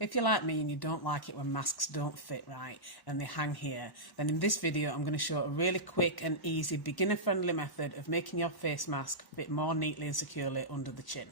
If you're like me and you don't like it when masks don't fit right and they hang here, then in this video I'm going to show a really quick and easy beginner-friendly method of making your face mask fit more neatly and securely under the chin.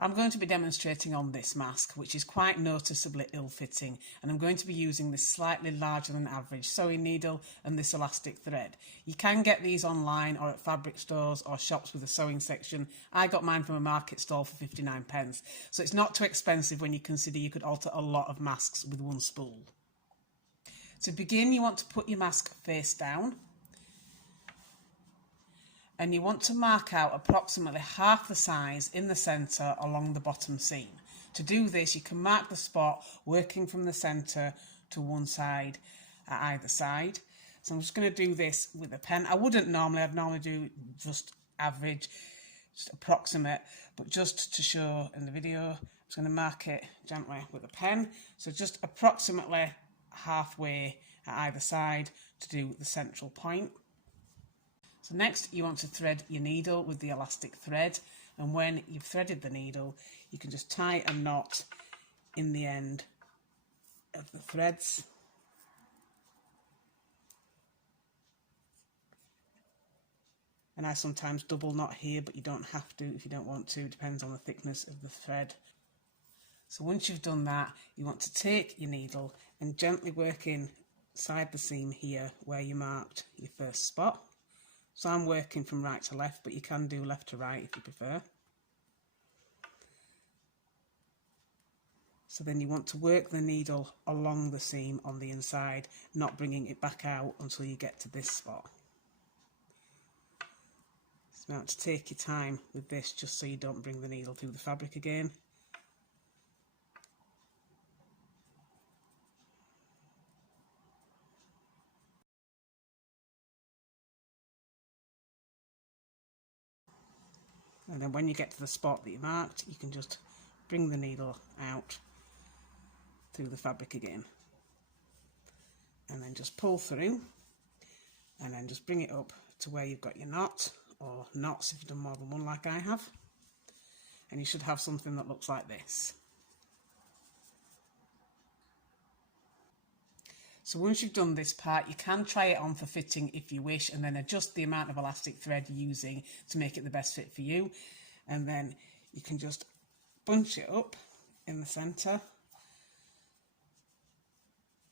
I'm going to be demonstrating on this mask, which is quite noticeably ill-fitting, and I'm going to be using this slightly larger than average sewing needle and this elastic thread. You can get these online or at fabric stores or shops with a sewing section. I got mine from a market stall for 59p, so it's not too expensive when you consider you could alter a lot of masks with one spool. To begin, you want to put your mask face down, and you want to mark out approximately half the size in the centre along the bottom seam. To do this, you can mark the spot working from the centre to one side at either side. So I'm just going to do this with a pen. I'd normally do just average, just approximate, but just to show in the video, I'm just going to mark it gently with a pen. So just approximately halfway at either side to do the central point. So next you want to thread your needle with the elastic thread, and when you've threaded the needle you can just tie a knot in the end of the threads. And I sometimes double knot here, but you don't have to if you don't want to, it depends on the thickness of the thread. So once you've done that, you want to take your needle and gently work inside the seam here where you marked your first spot. So I'm working from right to left, but you can do left to right if you prefer. So then you want to work the needle along the seam on the inside, not bringing it back out until you get to this spot. So you want to take your time with this just so you don't bring the needle through the fabric again. And then when you get to the spot that you marked, you can just bring the needle out through the fabric again. And then just pull through, and then just bring it up to where you've got your knot, or knots if you've done more than one like I have. And you should have something that looks like this. So once you've done this part, you can try it on for fitting if you wish, and then adjust the amount of elastic thread you're using to make it the best fit for you. And then you can just bunch it up in the centre,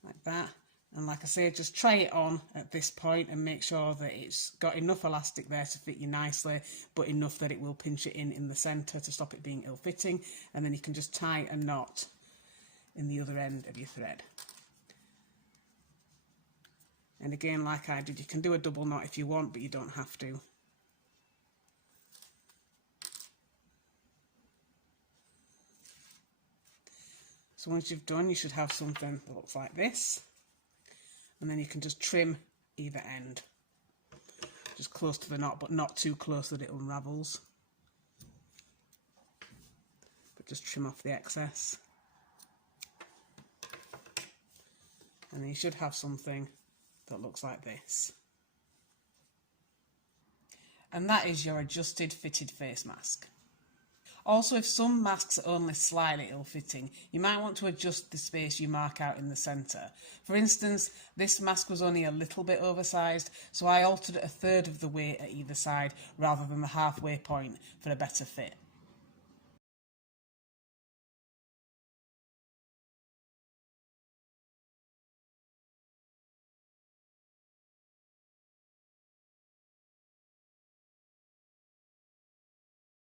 like that. And like I say, just try it on at this point and make sure that it's got enough elastic there to fit you nicely, but enough that it will pinch it in the centre to stop it being ill-fitting. And then you can just tie a knot in the other end of your thread. And again, like I did, you can do a double knot if you want, but you don't have to. So once you've done, you should have something that looks like this. And then you can just trim either end, just close to the knot, but not too close that it unravels. But just trim off the excess. And then you should have something that looks like this. And that is your adjusted fitted face mask. Also, if some masks are only slightly ill-fitting, you might want to adjust the space you mark out in the centre. For instance, this mask was only a little bit oversized, so I altered it a third of the way at either side rather than the halfway point for a better fit.